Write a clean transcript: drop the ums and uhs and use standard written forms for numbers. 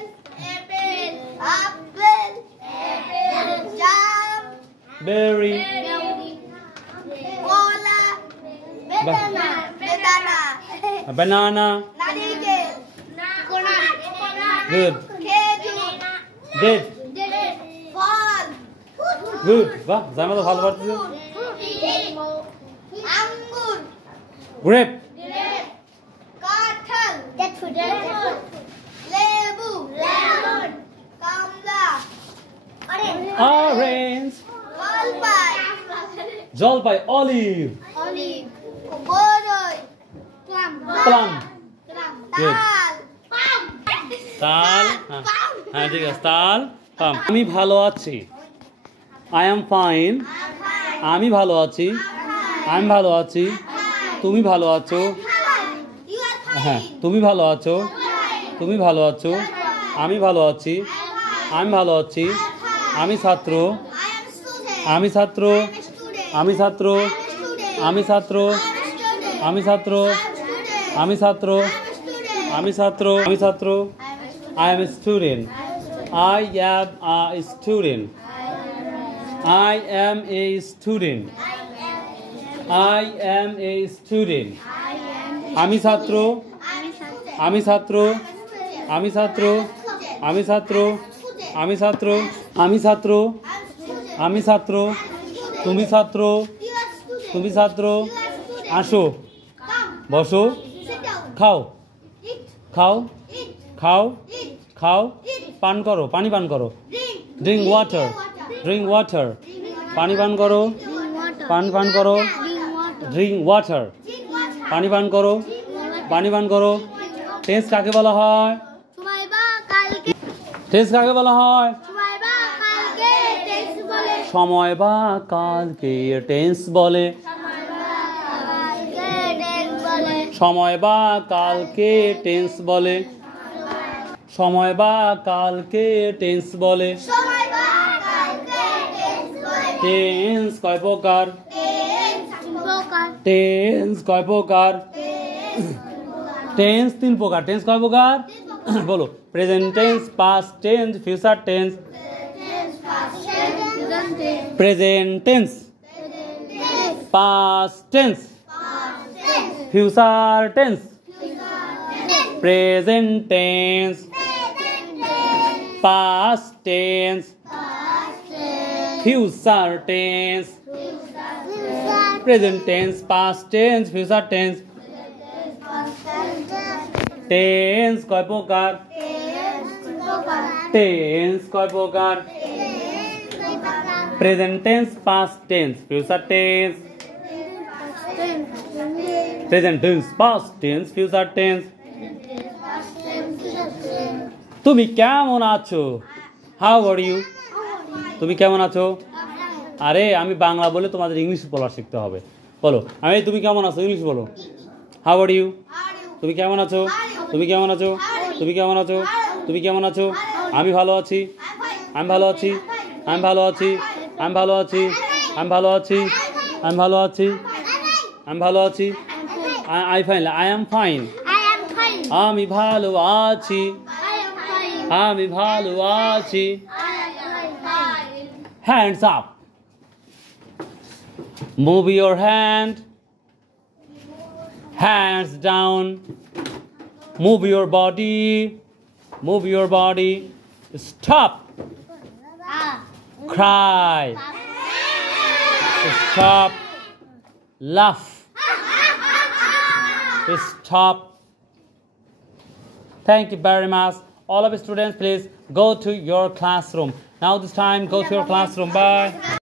Apple. Jam. Berry. Cola. Banana. Banana. Narigel. Good. Khejur. Date. Fall. Good. বাহ জানা তো ভালো পারতেছে। Angur. Grape. Kathal. Lebu. Lemon. Kamla. Orange. Jolpai. জলপাই olive. Olive. Boroi. Plum. Good. Tal. তাল হ্যাঁ ঠিক আছে তাল পাম আমি ভালো আছি I am fine আমি ভালো আছি আমি ভালো আছি তুমি ভালো আছো হ্যাঁ তুমি ভালো আছো তুমি ভালো আছো আমি ভালো আছি আমি ভালো আছি আমি ছাত্র আমি ছাত্র আমি ছাত্র আমি ছাত্র আমি ছাত্র আমি ছাত্র আমি ছাত্র আমি ছাত্র I am a student. I am a student. I am a student. I am a student. আমি ছাত্র আমি ছাত্র আমি ছাত্র আমি ছাত্র আমি ছাত্র আমি ছাত্র আমি ছাত্র তুমি ছাত্র তুমি ছাত্র আসো বসো খাও খাও খাও খাও পান করো পানি পান করো ড্রিঙ্ক ওয়াটার ড্রিঙ্ক ওয়াটার পানি পান করো পান পান করো ড্রিঙ্ক ওয়াটার পানি পান করো পানি পান করো টেন্স কাকে বলা হয় টেন্স কাকে বলা হয় সময় বা কালকে টেন্স বলে সময় বা কালকে টেন্স বলে সময় বা কালকে টেন্স বলে টেন্স কয় প্রকার টেন্স কয় প্রকার টেন্স তিন প্রকার টেন্স কয় প্রকার বলো present tense past tense future tense present tense past tense future tense present tense past tense future tense present tense past tense future tense tense কয় প্রকার tense কয় প্রকার present tense past tense future tense present tense past tense future tense তুমি কেমন আছো how are you তুমি কেমন আছো আরে আমি বাংলা বলে তোমাদের ইংলিশ বলা শিখতে হবে বলো আমি তুমি কেমন আছো ইংলিশ বলো হাউ আর ইউ তুমি কেমন আছো তুমি কেমন আছো তুমি কেমন আছো তুমি কেমন আছো আমি ভালো আছি আমি ভালো আছি আমি ভালো আছি আমি ভালো আছি আমি ভালো আছি আমি ভালো আছি আমি ভালো আছি I fine I am fine আমি ভালো আছি আমি ভালো আছি hands up move your hand hands down move your body stop cry stop laugh stop thank you very much all of the students please go to your classroom now this time go to your classroom bye